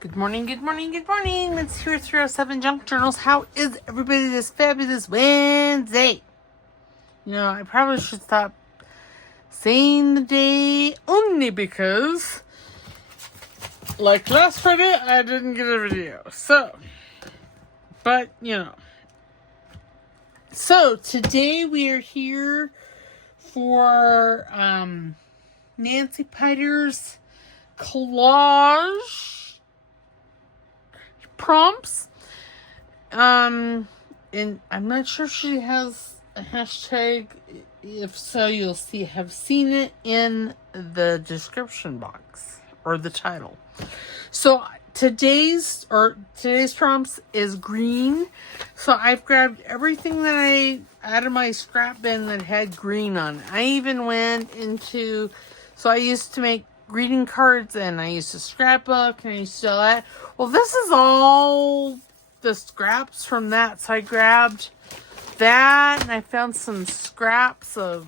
Good morning, good morning, good morning. It's here 307 Junk Journals. How is everybody this fabulous Wednesday? You know, I probably should stop saying the day only because, like last Friday, I didn't get a video. But, you know. So, today we are here for NancyPyter's collage prompts. And I'm not sure if she has a hashtag. If so, you'll have seen it in the description box or the title. So today's prompts is green. So I've grabbed everything that I out of my scrap bin that had green on it. I even went into, so I used to make greeting cards and I used to scrapbook and I used to do all that. Well, this is all the scraps from that. So I grabbed that and I found some scraps of,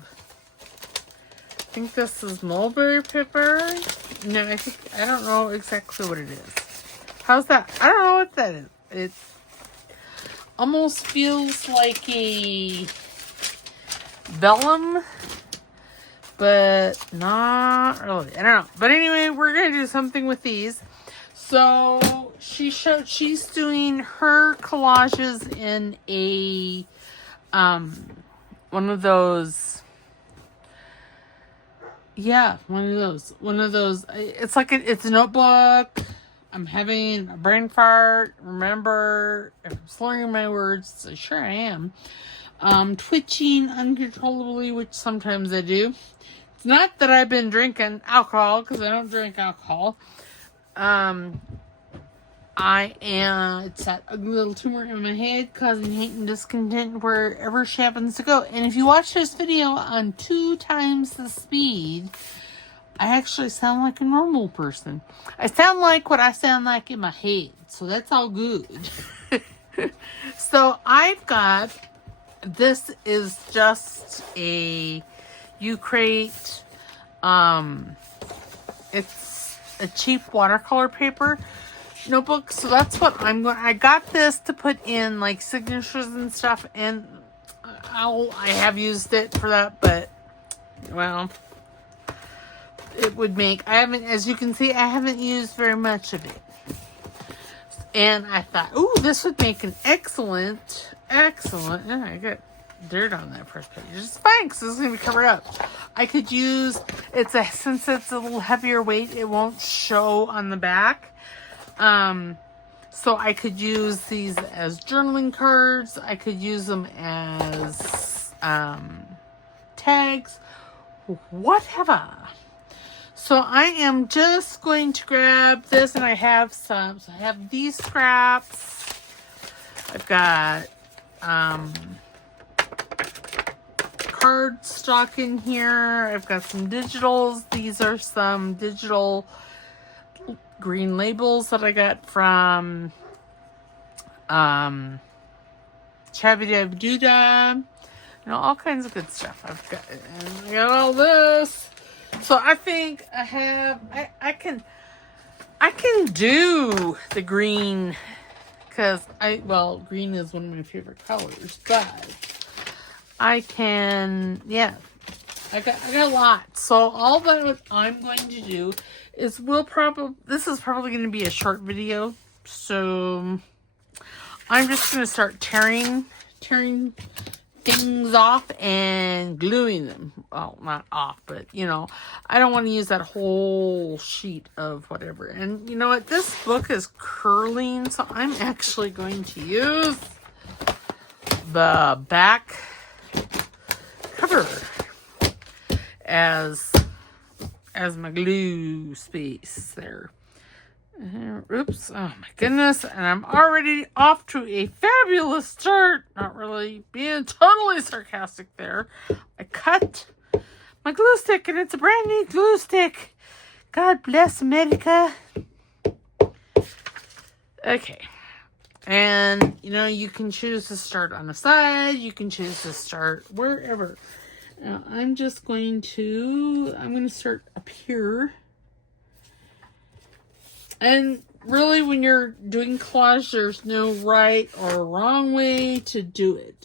I think this is mulberry pepper. No, I don't know exactly what it is. How's that? I don't know what that is. It almost feels like a vellum, but not really. I don't know. But anyway, we're going to do something with these. So she's doing her collages in a, one of those, it's like it's a notebook. I'm having a brain fart. Remember, if I'm slurring my words, sure I am. Twitching uncontrollably, which sometimes I do. It's not that I've been drinking alcohol, because I don't drink alcohol. It's that ugly little tumor in my head causing hate and discontent wherever she happens to go. And if you watch this video on 2 times the speed, I actually sound like a normal person. I sound like what I sound like in my head. So that's all good. So I've got, this is just a Crate. It's a cheap watercolor paper notebook. So that's what I got this to put in like signatures and stuff. And I have used it for that, but well, it would make, as you can see, I haven't used very much of it. And I thought, ooh, this would make an excellent, I got dirt on that first page. It's fine, because this is going to be covered up. I could use, since it's a little heavier weight, it won't show on the back. So I could use these as journaling cards. I could use them as, tags, whatever. So I am just going to grab this, and I have some. So I have these scraps. I've got cardstock in here. I've got some digitals. These are some digital green labels that I got from Chabby Dab Doodah. You know, all kinds of good stuff. I got all this. So I think I can do the green, because green is one of my favorite colors, but I can, I got a lot. So all that I'm going to do is this is probably going to be a short video. So I'm just going to start tearing things off and gluing them. Well, not off, but you know, I don't want to use that whole sheet of whatever. And you know what? This book is curling, so I'm actually going to use the back cover as my glue space there. Oops, oh my goodness, and I'm already off to a fabulous start. Not really being totally sarcastic there. I cut my glue stick, and it's a brand new glue stick. God bless America. Okay, and you know, you can choose to start on the side, you can choose to start wherever. Now I'm going to start up here. And really, when you're doing collage, there's no right or wrong way to do it.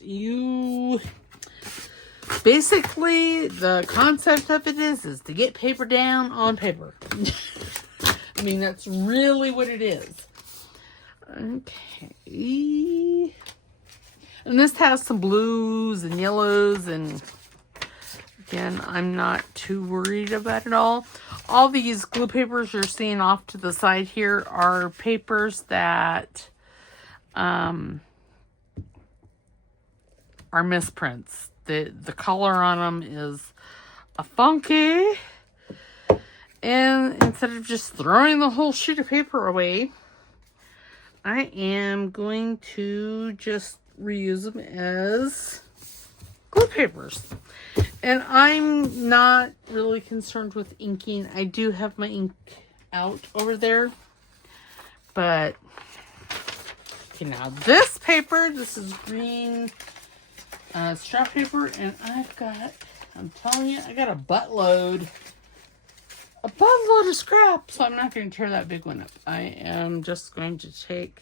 Basically, the concept of it is to get paper down on paper. I mean, that's really what it is. Okay. And this has some blues and yellows, and again, I'm not too worried about it all. All these glue papers you're seeing off to the side here are papers that are misprints. The color on them is funky. And instead of just throwing the whole sheet of paper away, I am going to just reuse them as glue papers. And I'm not really concerned with inking. I do have my ink out over there. But, okay, now this paper, this is green scrap paper. And I'm telling you, I got a buttload of scrap. So I'm not going to tear that big one up. I am just going to take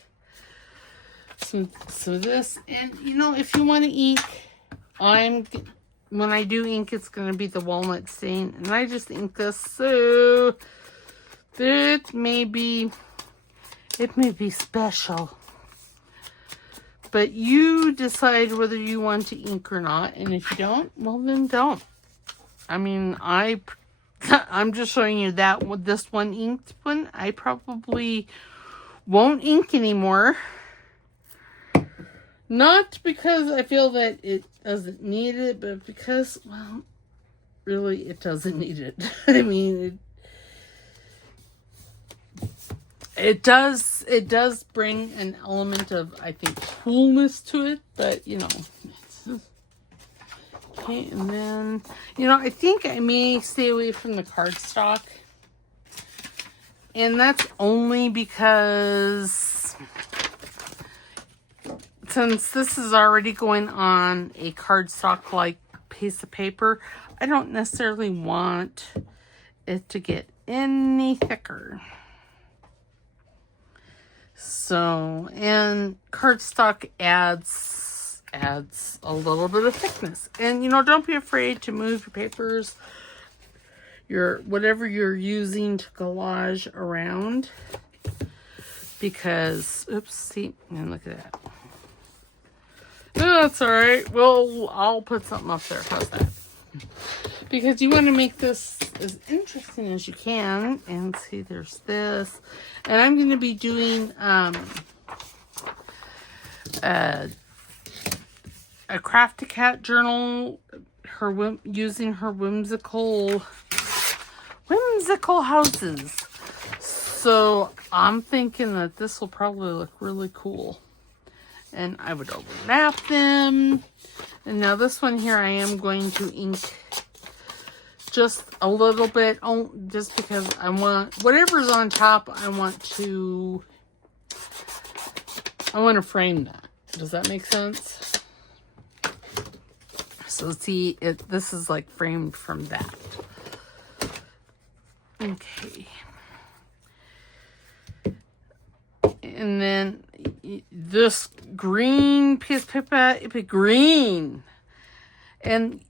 some of this. And, you know, if you want to ink, when I do ink, it's going to be the walnut stain. And I just ink this, so it may be special. But you decide whether you want to ink or not. And if you don't, well, then don't. I mean, I'm just showing you that with this one inked one. I probably won't ink anymore. Not because I feel that it doesn't need it, but because, well, really, it doesn't need it. I mean, it does bring an element of, I think, coolness to it, but, you know. Okay, and then, you know, I think I may stay away from the cardstock. And that's only because since this is already going on a cardstock-like piece of paper, I don't necessarily want it to get any thicker. So, and cardstock adds a little bit of thickness. And, you know, don't be afraid to move your papers, whatever you're using to collage around. Because, oops, see, and look at that. Oh, that's all right. Well, I'll put something up there. How's that? Because you want to make this as interesting as you can. And see, there's this. And I'm going to be doing a Crafty Cat journal. Using her whimsical houses. So I'm thinking that this will probably look really cool. And I would overlap them. And now this one here, I am going to ink just a little bit, just because I want whatever's on top. I want to frame that. Does that make sense? So see, this is like framed from that. Okay. And then this green piece of paper, it'd be green. And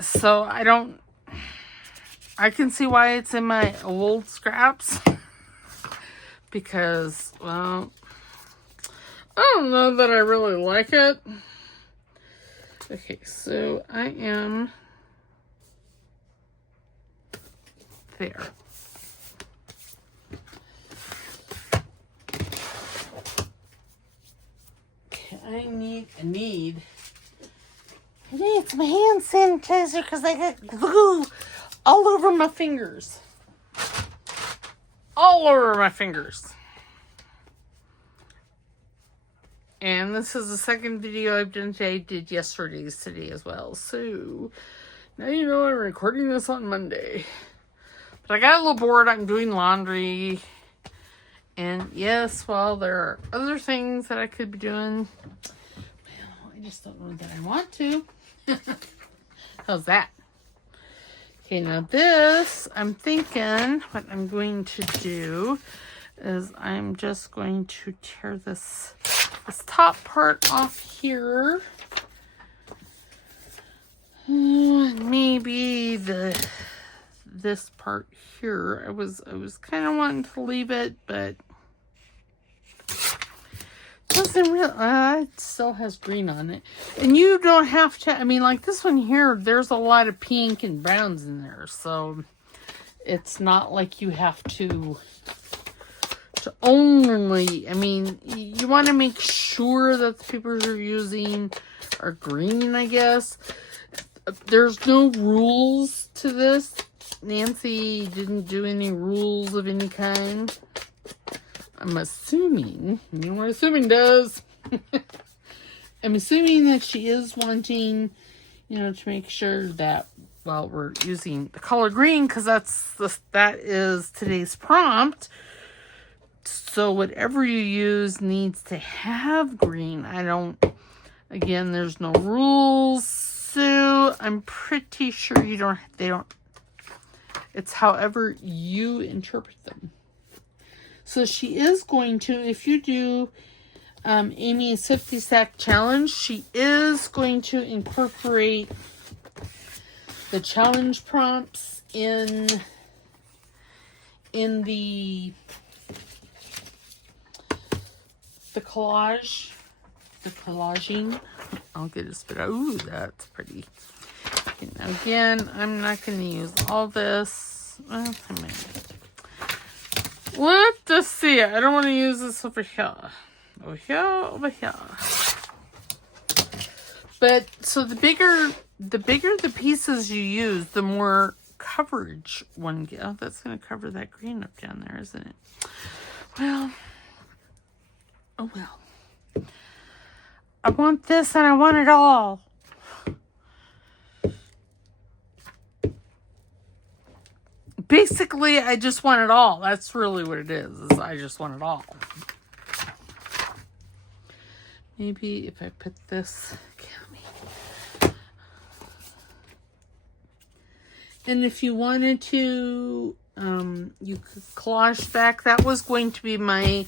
so I can see why it's in my old scraps. Because, well, I don't know that I really like it. Okay, so I am there. I need some hand sanitizer because I got glue all over my fingers. All over my fingers. And this is the second video I've done today. I did yesterday's today as well. So now you know I'm recording this on Monday. But I got a little bored. I'm doing laundry. And yes, while there are other things that I could be doing, well, I just don't know that I want to. How's that? Okay, now this, I'm thinking what I'm going to do is I'm just going to tear this top part off here. Maybe this part here. I was kind of wanting to leave it, but doesn't really. It still has green on it, and you don't have to. I mean, like this one here, there's a lot of pink and browns in there, so it's not like you have to only. I mean, you want to make sure that the papers you're using are green, I guess. There's no rules to this. Nancy didn't do any rules of any kind. I'm assuming, you know what assuming does? I'm assuming that she is wanting, you know, to make sure that, well, we're using the color green because that is today's prompt. So whatever you use needs to have green. Again, there's no rules. So I'm pretty sure they don't, it's however you interpret them. So she is going to, if you do Amy's 50 Stack Challenge, she is going to incorporate the challenge prompts in the collage. The collaging. I'll get a spit out. Ooh, that's pretty. Okay, now again, I'm not going to use all this. Well, I mean, let's see. I don't want to use this over here. Over here, over here. But so the bigger the pieces you use, the more coverage one gets. Oh, that's going to cover that green up down there, isn't it? Well, oh well. I want this and I want it all. Basically, I just want it all. That's really what it is I just want it all. Maybe if I put this... And if you wanted to, you could collage back. That was going to be my...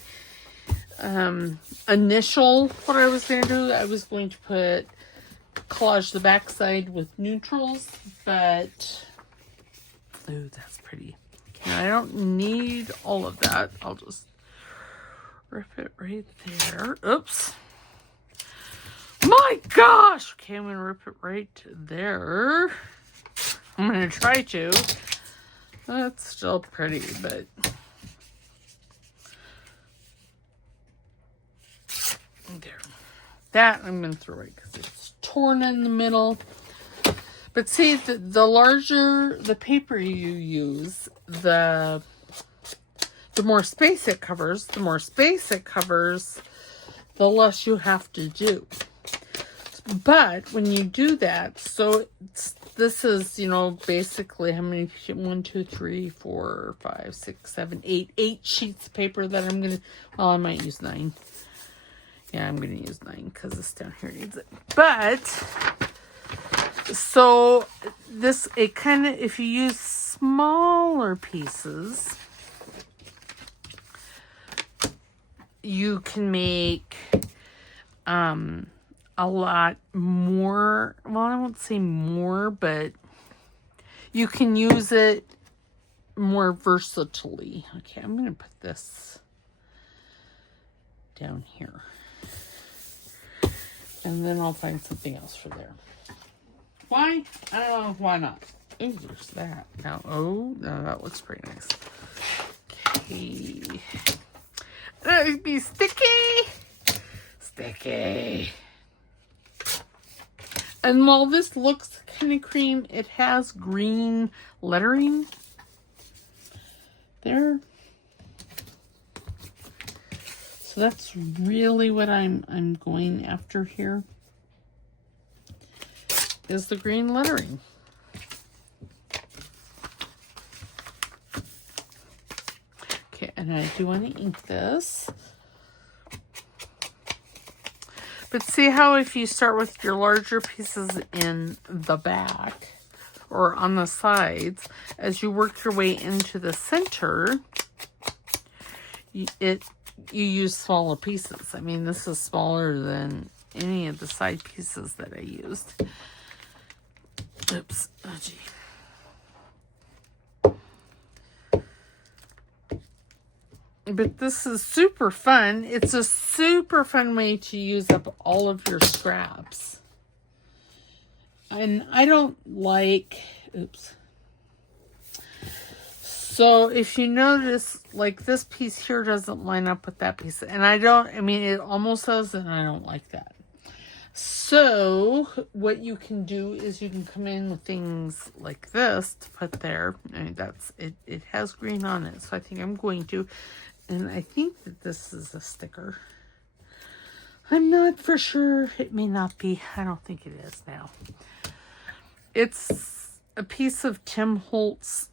initial what I was going to do. I was going to collage the backside with neutrals, but ooh, that's pretty. Okay, I don't need all of that. I'll just rip it right there. Oops. My gosh. Okay, I'm going to rip it right there. I'm going to try to. That's still pretty, but there. That I'm going to throw it because it's torn in the middle. But see, the larger the paper you use, the more space it covers. The more space it covers, the less you have to do. But when you do that, so this is, you know, basically how many, 1, 2, 3, 4, 5, 6, 7, 8, 8 sheets of paper that I'm going to, well, I might use 9. Yeah, I'm going to use 9 because this down here needs it. But, so, it kind of, if you use smaller pieces, you can make a lot more, well, I won't say more, but you can use it more versatilely. Okay, I'm going to put this down here. And then I'll find something else for there. Why? I don't know. Why not? Ooh, there's that. Now, oh, no, that looks pretty nice. Okay. That would be sticky. Sticky. And while this looks kind of cream, it has green lettering there. So that's really what I'm going after here, is the green lettering. Okay, and I do want to ink this. But see how if you start with your larger pieces in the back or on the sides, as you work your way into the center, you use smaller pieces. I mean, this is smaller than any of the side pieces that I used. Oops. Oh, gee. But this is super fun. It's a super fun way to use up all of your scraps. And I don't like... Oops. So if you notice, like this piece here doesn't line up with that piece. And I mean, it almost does, and I don't like that. So what you can do is you can come in with things like this to put there. I mean, that's it. It has green on it, so I think I'm going to. And I think that this is a sticker. I'm not for sure. It may not be. I don't think it is now. It's a piece of Tim Holtz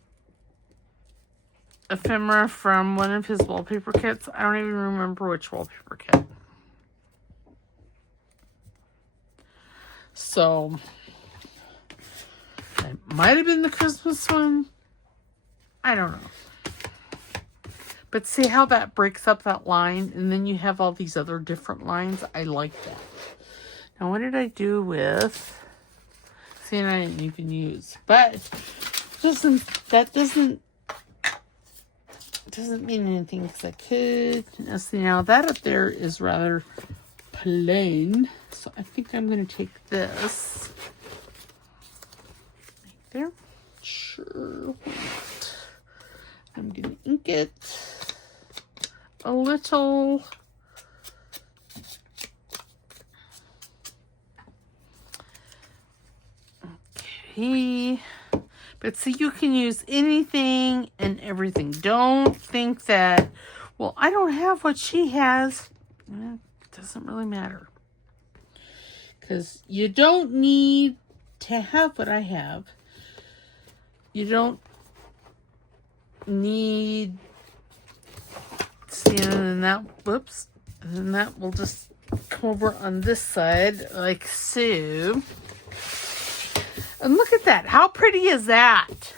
ephemera from one of his wallpaper kits. I don't even remember which wallpaper kit. So, it might have been the Christmas one. I don't know. But see how that breaks up that line? And then you have all these other different lines. I like that. Now, what did I do with... See, and I didn't even use. But, that doesn't mean anything because I could. Now, see, now that up there is rather plain. So I think I'm going to take this. Right there. Sure. I'm going to ink it a little. Okay. But see, you can use anything and everything. Don't think that, well, I don't have what she has. It doesn't really matter. Because you don't need to have what I have. You don't need, see, and then that, whoops, and then that will just come over on this side like so. And look at that. How pretty is that?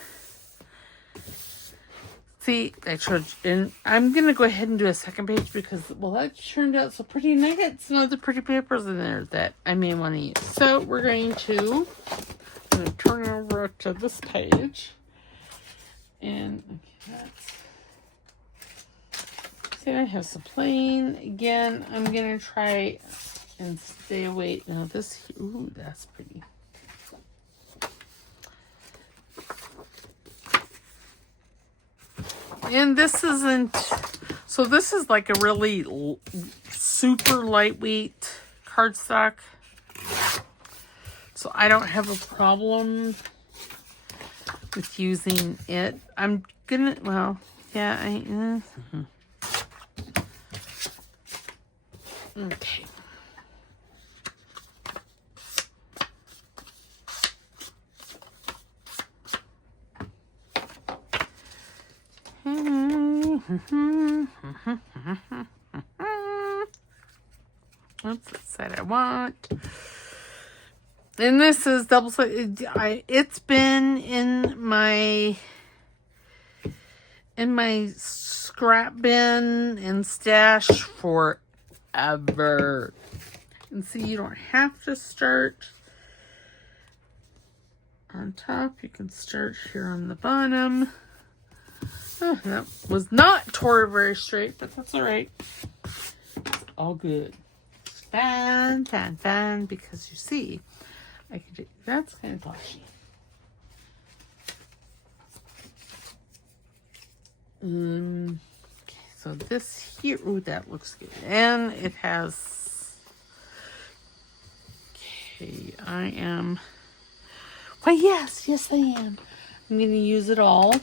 See, I showed you, and I'm going to go ahead and do a second page because, well, that turned out so pretty. And I got some other pretty papers in there that I may want to use. So I'm going to turn over to this page. And, okay, see, I have some plain. Again, I'm going to try and stay away. Now this, ooh, that's pretty. And this isn't, so this is like a really super lightweight cardstock. So I don't have a problem with using it. I'm gonna, well, yeah, okay. Oops, that's what I want. And this is double-sided. It's been in my scrap bin and stash forever. And see, you don't have to start on top. You can start here on the bottom. Oh, that was not tore very straight, but that's all right. It's all good. Fan, because you see, I could do, that's kind of flashy. Okay, so this here, ooh, that looks good. And it has, okay, I am, why, yes, I am. I'm going to use it all.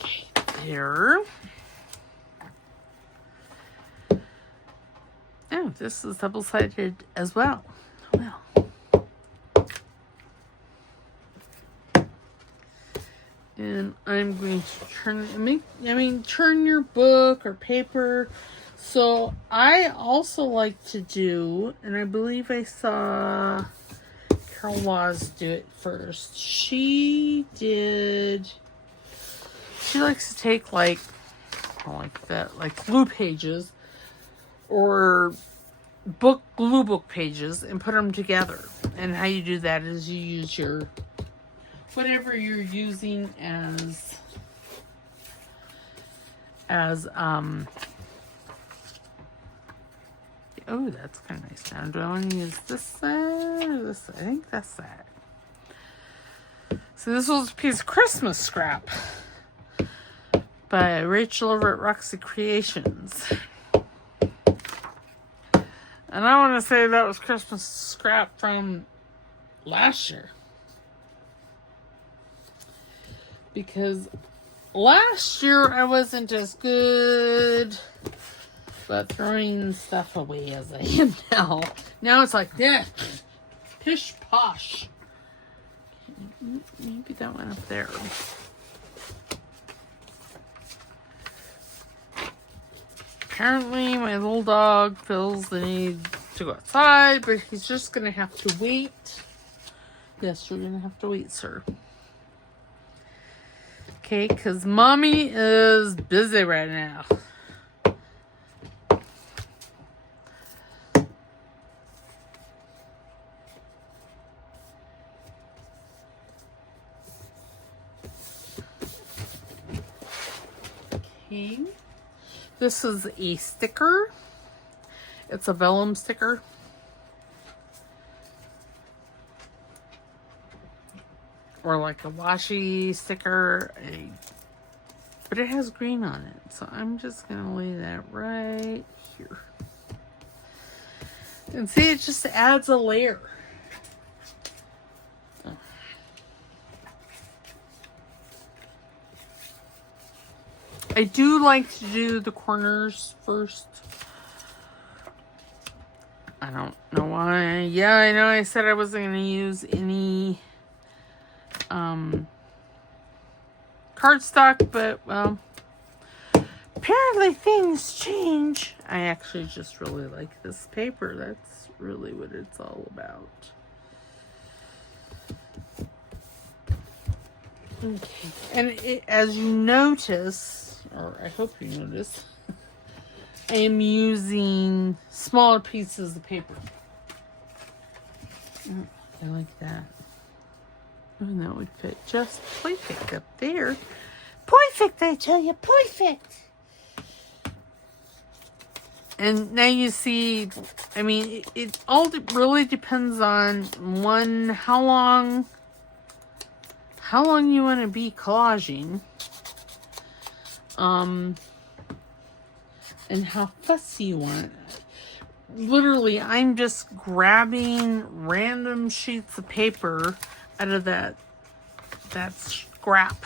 Okay, there. Oh, this is double-sided as well. Well. And I'm going to turn your book or paper So I also like to do, and I believe I saw Carol Laws do it first. She likes to take like glue pages or glue book pages and put them together. And how you do that is you use your, whatever you're using as oh, that's kind of nice. Now, do I want to use this side or this side? I think that's that. So this was a piece of Christmas scrap by Rachel over at Roxy Creations. And I want to say that was Christmas scrap from last year. Because last year I wasn't as good about throwing stuff away as I am now. Now it's like, yeah, pish posh. Maybe that one up there. Apparently my little dog feels the need to go outside, but he's just going to have to wait. Yes, you're going to have to wait, sir. Okay, because mommy is busy right now. Okay. This is a sticker. It's a vellum sticker. Or like a washi sticker. But it has green on it. So I'm just going to lay that right here. And see, it just adds a layer. I do like to do the corners first. I don't know why. Yeah, I know I said I wasn't going to use any cardstock, but well, apparently things change. I actually just really like this paper. That's really what it's all about. Okay, and as you notice, or I hope you notice, I am using smaller pieces of paper. Oh, I like that. And that would fit just perfect up there. Perfect, I tell you, perfect. And now you see, I mean, it all really depends on one, how long you want to be collaging, and how fussy you want it. Literally, I'm just grabbing random sheets of paper out of that scrap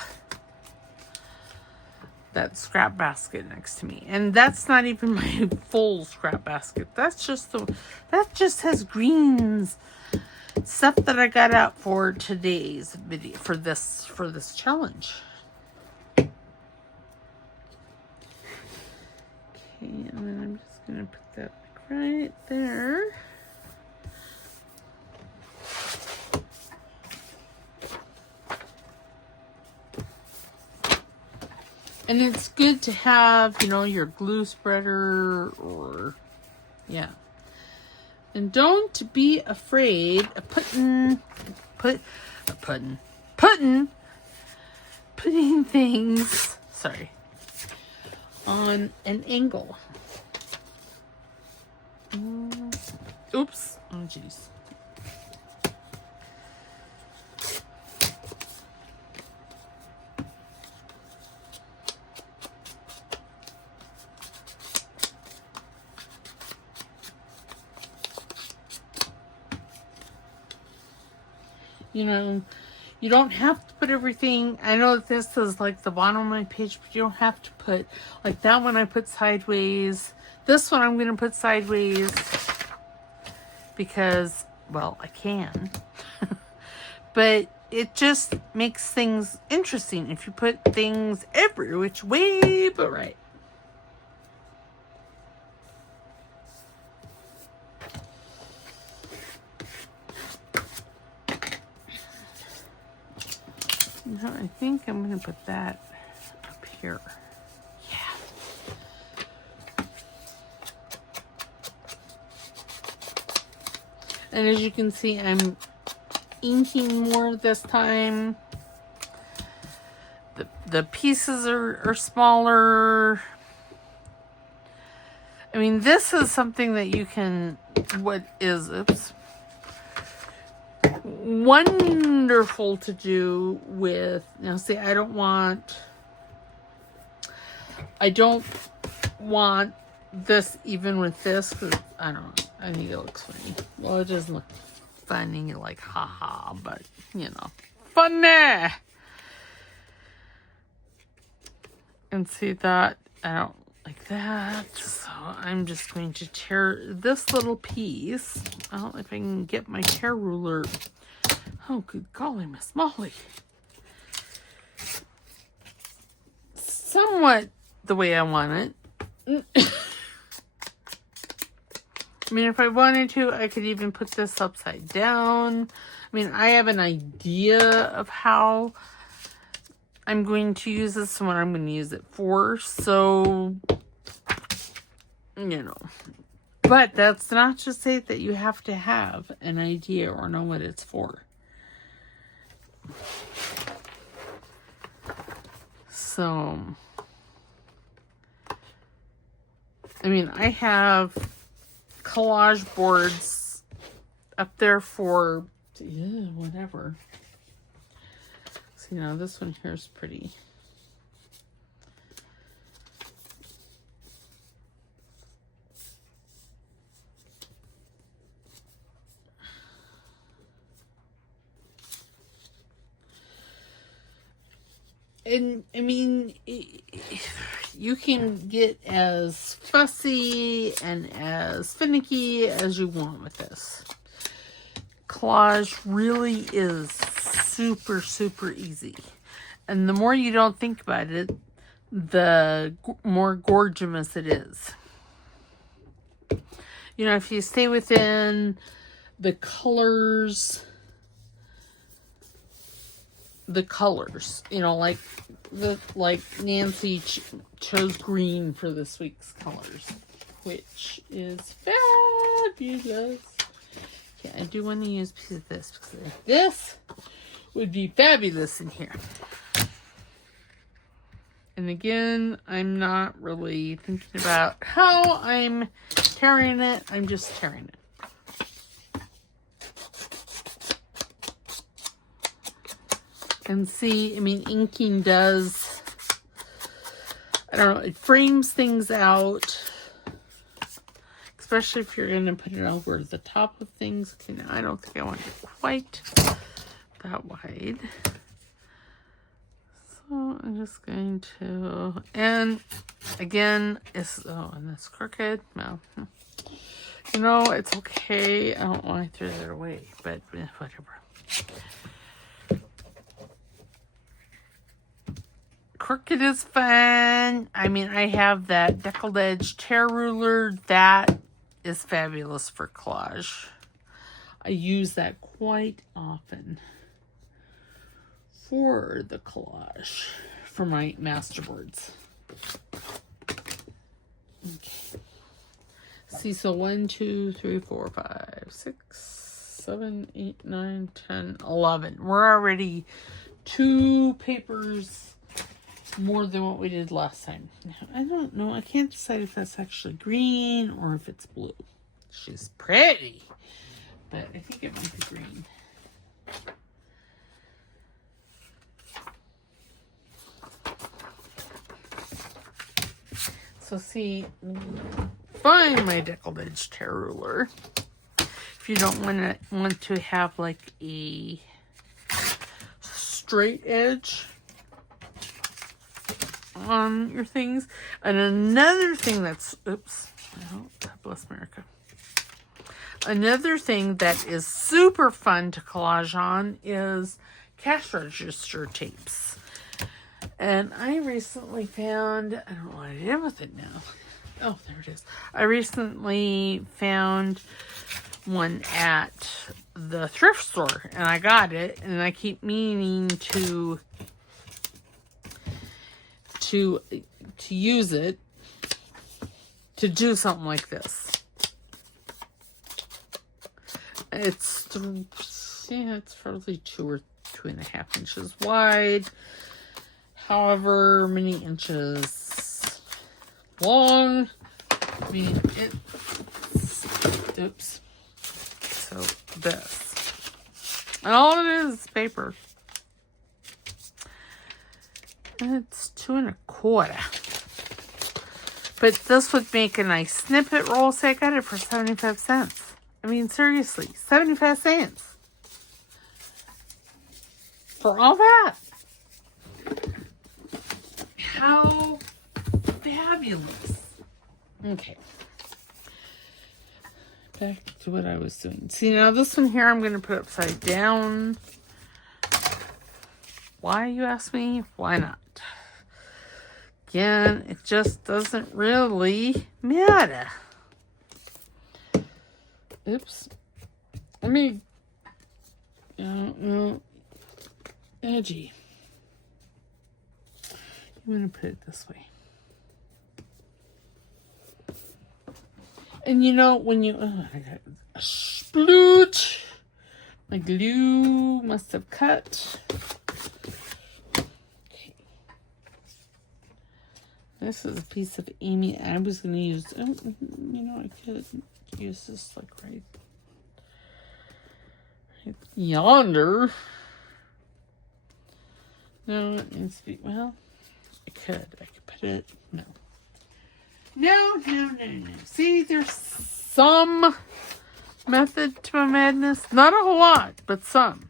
basket next to me, and that's not even my full scrap basket. That just has greens, stuff that I got out for today's video for this challenge. Okay, and then I'm just gonna put that right there. And it's good to have, your glue spreader or, yeah. And don't be afraid of putting things, on an angle. Oops. Oh, jeez. You don't have to put everything. I know that this is like the bottom of my page, but you don't have to put, like that one I put sideways. This one I'm going to put sideways because, well, I can. But it just makes things interesting if you put things every which way but right. No, I think I'm going to put that up here. Yeah. And as you can see, I'm inking more this time. The pieces are smaller. I mean, this is something that you can, wonderful to do with, now see, I don't want this even with this, because I don't know, I think it looks funny. Well, it doesn't look funny, like haha, but you know, funny. And see that, I don't like that, so I'm just going to tear this little piece. I don't know if I can get my tear ruler. Oh, good golly, Miss Molly. Somewhat the way I want it. I mean, if I wanted to, I could even put this upside down. I mean, I have an idea of how I'm going to use this and what I'm going to use it for. So, you know. But that's not to say that you have to have an idea or know what it's for. So, I mean, I have collage boards up there for, yeah, whatever. So, you know, this one here is pretty. And, I mean, you can get as fussy and as finicky as you want with this. Collage really is super, super easy. And the more you don't think about it, the more gorgeous it is. You know, if you stay within the colors, you know, like Nancy chose green for this week's colors, which is fabulous. Yeah, I do want to use a piece of this because this would be fabulous in here. And again, I'm not really thinking about how I'm tearing it. I'm just tearing it. And see, I mean, inking does, I don't know, it frames things out. Especially if you're going to put it over the top of things. Okay, now I don't think I want it quite that wide. So I'm just going to, and again, and it's crooked. No. You know, it's okay. I don't want to throw it away, but whatever. Crooked is fun. I mean, I have that deckled edge tear ruler. That is fabulous for collage. I use that quite often for the collage for my masterboards. Okay. See, so 1, 2, 3, 4, 5, 6, 7, 8, 9, 10, 11. We're already 2 papers more than what we did last time. Now, I don't know. I can't decide if that's actually green or if it's blue. She's pretty, but I think it might be green. So see, find my deckled edge tear ruler. If you don't want to have like a straight edge on your things. And another thing that's, oops, oh, God bless America. Another thing that is super fun to collage on is cash register tapes. And I recently found, I don't know what I did with it now. Oh, there it is. I recently found one at the thrift store and I got it, and I keep meaning to to use it to do something like this. It's probably 2 or 2.5 inches wide. However many inches long. I mean, oops. So this. And all it is paper. And it's 2 1/4. But this would make a nice snippet roll, so I got it for 75 cents. I mean, seriously, 75 cents. For all that. How fabulous. Okay. Back to what I was doing. See, now this one here I'm going to put upside down. Why, you ask me? Why not? Again, it just doesn't really matter. Oops. Let me... edgy. I'm going to put it this way. And you know, when you... I got a splooch. My glue must have cut. Okay. This is a piece of Amy. I was going to use... you know, I could use this like right yonder. No, it needs to be... Well, I could put it... No. No. See, there's some method to my madness. Not a whole lot, but some.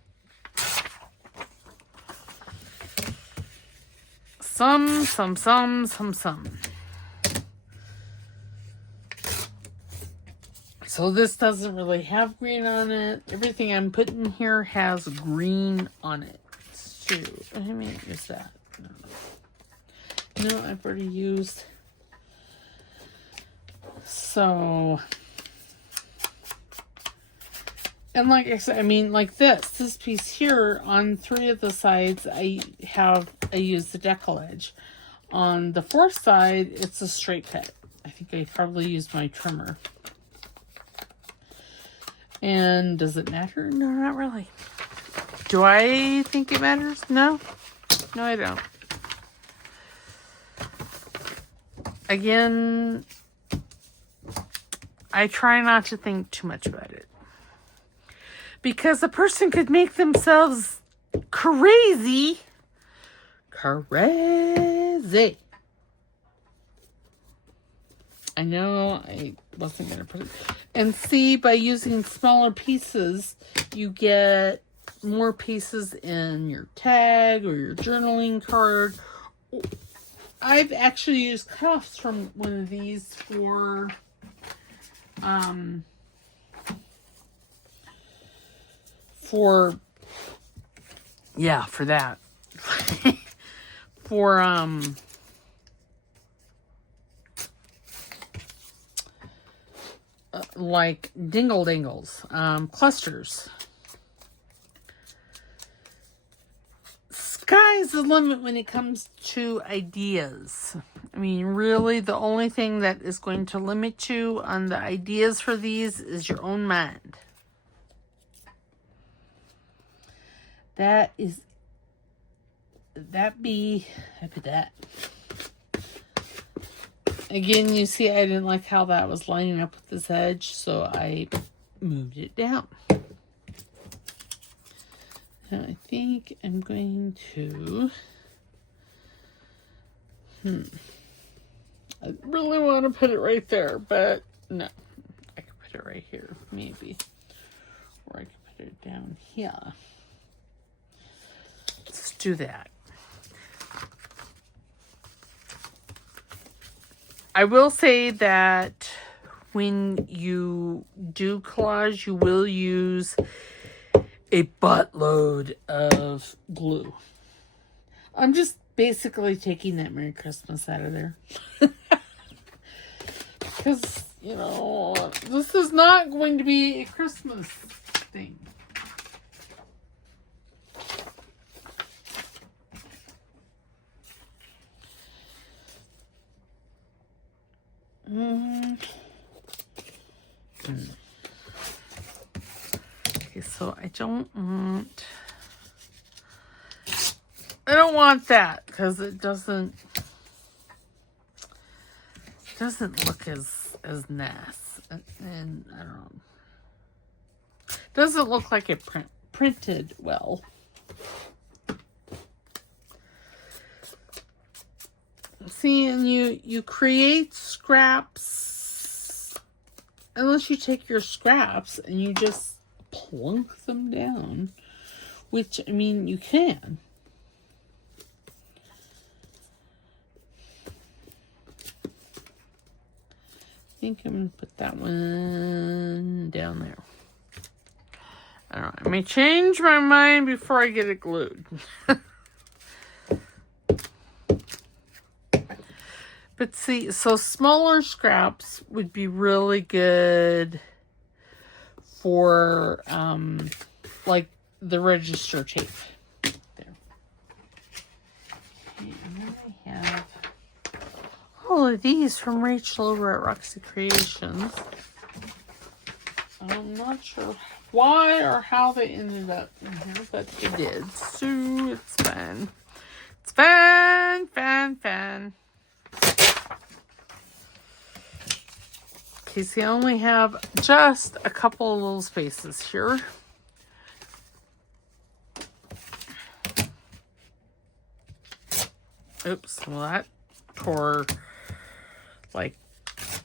Some. So this doesn't really have green on it. Everything I'm putting here has green on it. Too. I may use that. No, I've already used... So, and like I said, I mean, like this piece here, on 3 of the sides, I use the decal edge. On the 4th side, it's a straight cut. I think I probably used my trimmer. And does it matter? No, not really. Do I think it matters? No, I don't. Again, I try not to think too much about it. Because a person could make themselves crazy. Crazy. I know I wasn't going to put it. And see, by using smaller pieces, you get more pieces in your tag or your journaling card. I've actually used cuffs from one of these for that. For like dingle dingles, clusters. Sky's the limit when it comes to ideas. I mean, really, the only thing that is going to limit you on the ideas for these is your own mind. That. Again, you see, I didn't like how that was lining up with this edge, so I moved it down. Now, I think I'm going to... I really want to put it right there, but no. I can put it right here, maybe. Or I can put it down here. Let's do that. I will say that when you do collage, you will use a buttload of glue. I'm just basically taking that Merry Christmas out of there. Because, you know, this is not going to be a Christmas thing. Okay, so I don't want that because it doesn't look as nice, and I don't know. Doesn't look like it printed well. See, and you create scraps, unless you take your scraps and you just plunk them down, which, I mean, you can. I think I'm going to put that one down there. I don't know. I may change my mind before I get it glued. But see, so smaller scraps would be really good for, like, the register tape. There. Okay, and then I have all of these from Rachel over at Roxy Creations. I'm not sure why or how they ended up in here, but they did. So it's fun. It's fun, fun, fun. Okay, so I only have just a couple of little spaces here. Oops, well that tore like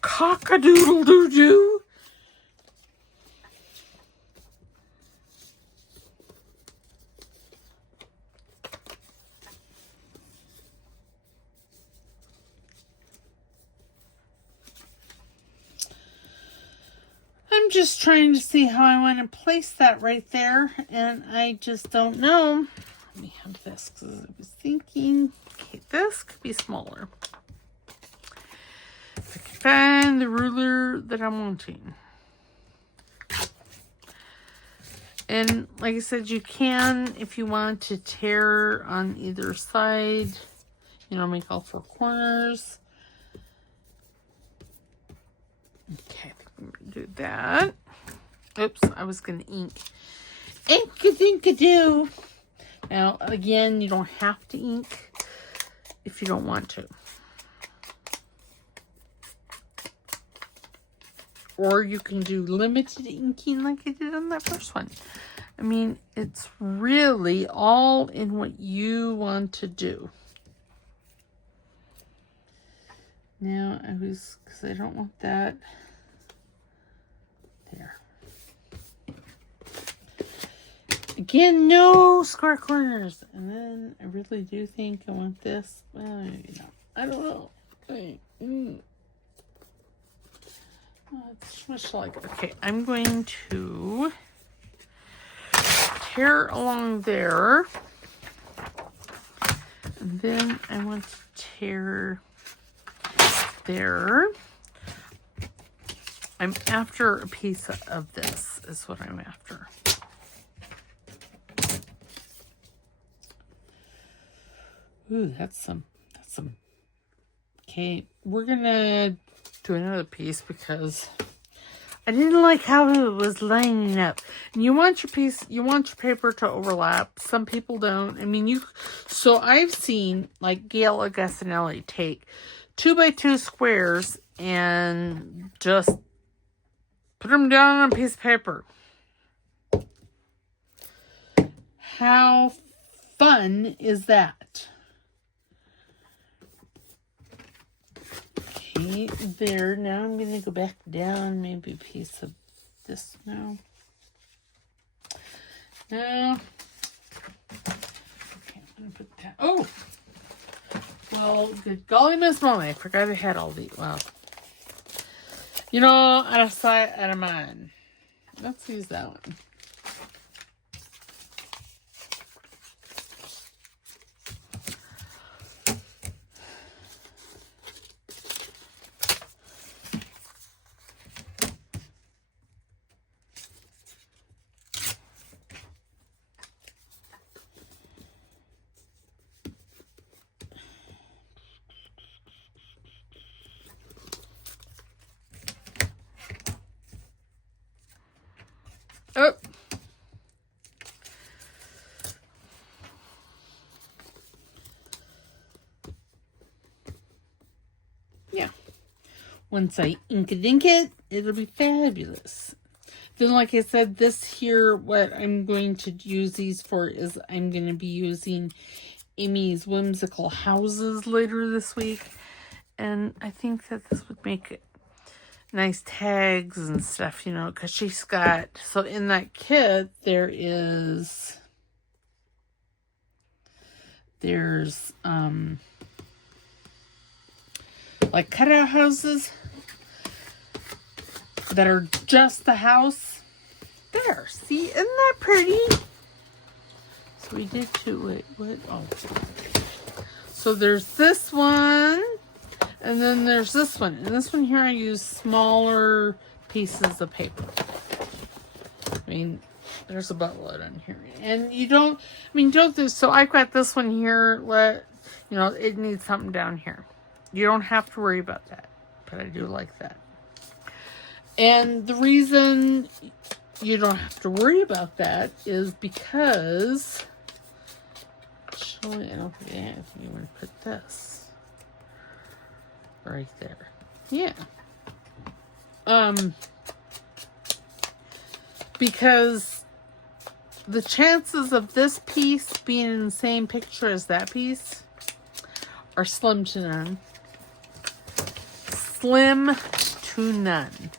cock-a-doodle-doo-doo. I'm just trying to see how I want to place that right there, and I just don't know. Let me have this, because I was thinking, okay, this could be smaller. If I can find the ruler that I'm wanting. And like I said, you can, if you want to tear on either side, you know, make all four corners. Okay, I think I'm going to do that. Oops, I was going to ink. Ink-a-dink-a-doo. Now, again, you don't have to ink if you don't want to. Or you can do limited inking like I did on that first one. I mean, it's really all in what you want to do. Now, because I don't want that there. Again, no square corners. And then I really do think I want this. Well, maybe not. I don't know. Okay. It's much like it. Okay, I'm going to tear along there. And then I want to tear there. I'm after a piece of this is what I'm after. Ooh, that's some. Okay, we're gonna do another piece because I didn't like how it was lining up. And you want your paper to overlap. Some people don't. I mean, so I've seen like Gail Augustinelli take 2x2 squares and just put them down on a piece of paper. How fun is that? Okay, there. Now I'm going to go back down, maybe a piece of this now. Now, okay, I'm going to put that. Oh! Well, good golly Miss Molly, I forgot I had all these. Well, you know, out of sight, out of mind. Let's use that one. Oh, Once I ink it, it'll be fabulous. Then, like I said, this here, what I'm going to use these for is I'm going to be using Amy's Whimsical Houses later this week. And I think that this would make it nice tags and stuff, you know, because she's got, so in that kit, there's like cutout houses that are just the house. There, see, isn't that pretty? So we did two, wait, what? Oh. So there's this one, and then there's this one. And this one here I use smaller pieces of paper. I mean, there's a buttload on here. And you don't, I mean, don't do, so I've got this one here, you know, it needs something down here. You don't have to worry about that, but I do like that. And the reason you don't have to worry about that is because, actually, I don't think you want to put this right there. Yeah. Because the chances of this piece being in the same picture as that piece are slim to none. Slim to none.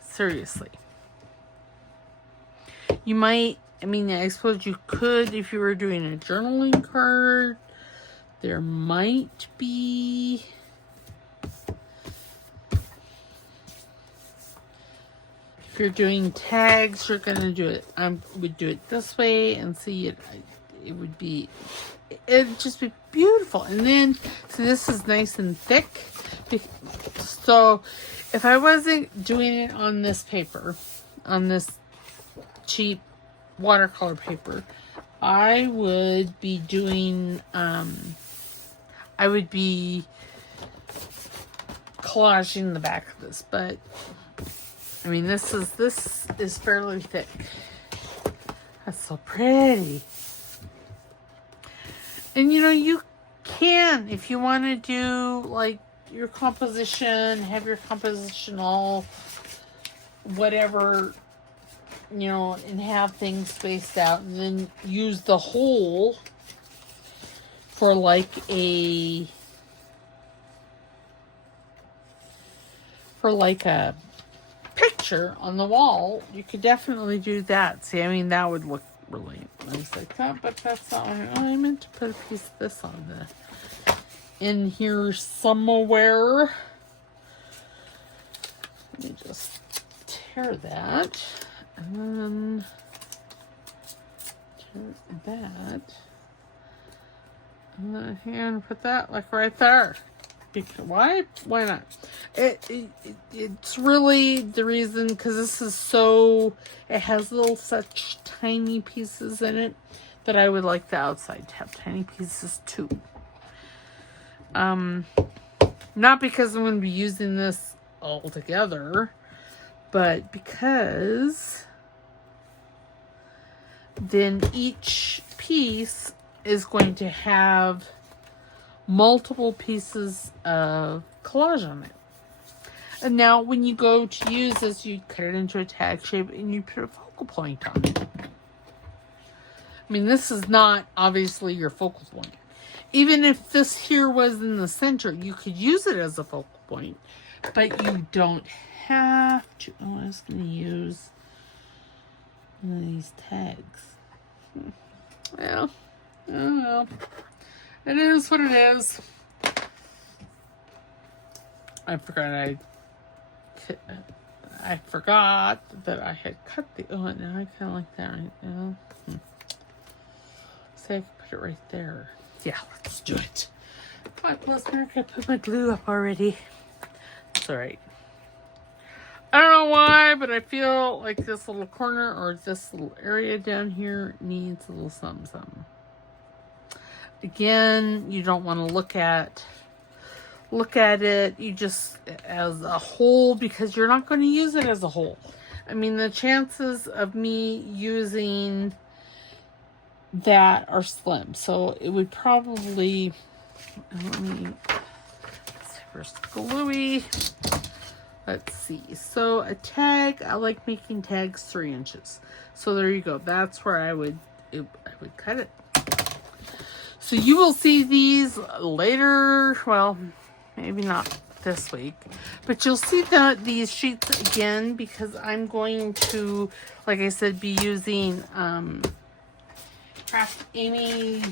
Seriously. You might, I mean, I suppose you could, if you were doing a journaling card, there might be, if you're doing tags, you're going to do it, would do it this way and see it, it'd just be beautiful. And then, so this is nice and thick. So if I wasn't doing it on this paper, on this cheap watercolor paper, I would be doing, I would be collaging the back of this, but I mean, this is fairly thick. That's so pretty. And you know, you can, if you want to do like your composition, have your composition all whatever, you know, and have things spaced out, and then use the whole for like a picture on the wall. You could definitely do that. See, I mean, that would look really nice like that, but that's not what I meant to put a piece of this on in here somewhere. Let me just tear that, and then tear that, and then hand put that like right there. Because why not? It's really the reason, because this is so, it has little such tiny pieces in it that I would like the outside to have tiny pieces too. Not because I'm going to be using this all together, but because then each piece is going to have multiple pieces of collage on it. And now when you go to use this, you cut it into a tag shape and you put a focal point on it. I mean, this is not obviously your focal point. Even if this here was in the center, you could use it as a focal point, but you don't have to. Oh, I was going to use one of these tags. Well, I don't know. It is what it is. I forgot that I had cut the, oh, now I kind of like that right now. So I can put it right there. Yeah, let's do it. My listener, I put my glue up already. It's alright. I don't know why, but I feel like this little corner or this little area down here needs a little something. Again, you don't want to look at it, you just as a whole, because you're not going to use it as a whole. I mean, the chances of me using that are slim. So it would probably, let me see if super gluey. Let's see. So a tag, I like making tags 3 inches. So there you go. That's where I would cut it. So you will see these later. Well, maybe not this week, but you'll see these sheets again because I'm going to, like I said, be using Amy's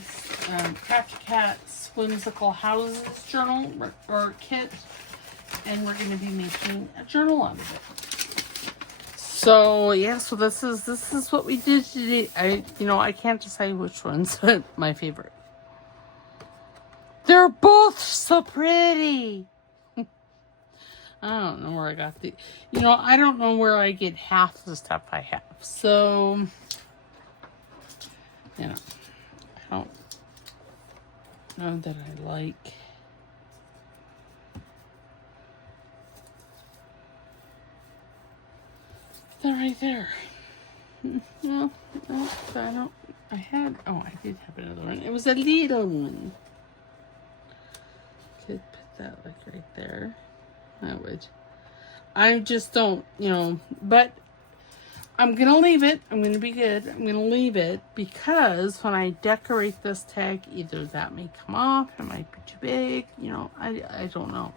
Crafty Cat's Whimsical Houses journal or kit, and we're going to be making a journal out of it. So yeah, so this is what we did today. I can't decide which one's my favorite. They're both so pretty. I don't know where I got the, I don't know where I get half the stuff I have. So, I don't know that I like. They're right there. No, I did have another one. It was a little one. Could put that like right there. I just don't, but I'm going to leave it. I'm going to be good. I'm going to leave it because when I decorate this tag, either that may come off, it might be too big, I don't know.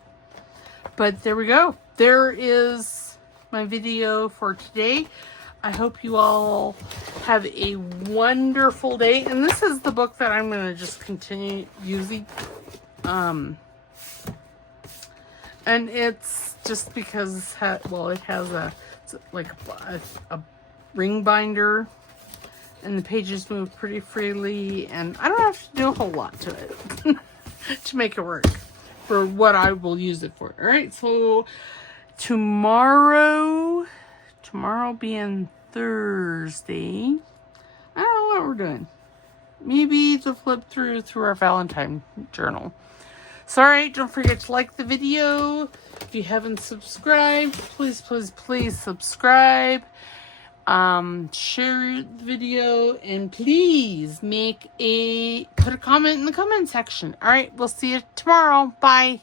But there we go. There is my video for today. I hope you all have a wonderful day. And this is the book that I'm going to just continue using. And it's just because, it has a ring binder, and the pages move pretty freely, and I don't have to do a whole lot to it to make it work for what I will use it for. All right, so tomorrow being Thursday, I don't know what we're doing. Maybe to flip through our Valentine journal. So, all right, don't forget to like the video. If you haven't subscribed, please subscribe. Share the video, and please put a comment in the comment section. All right, we'll see you tomorrow. Bye.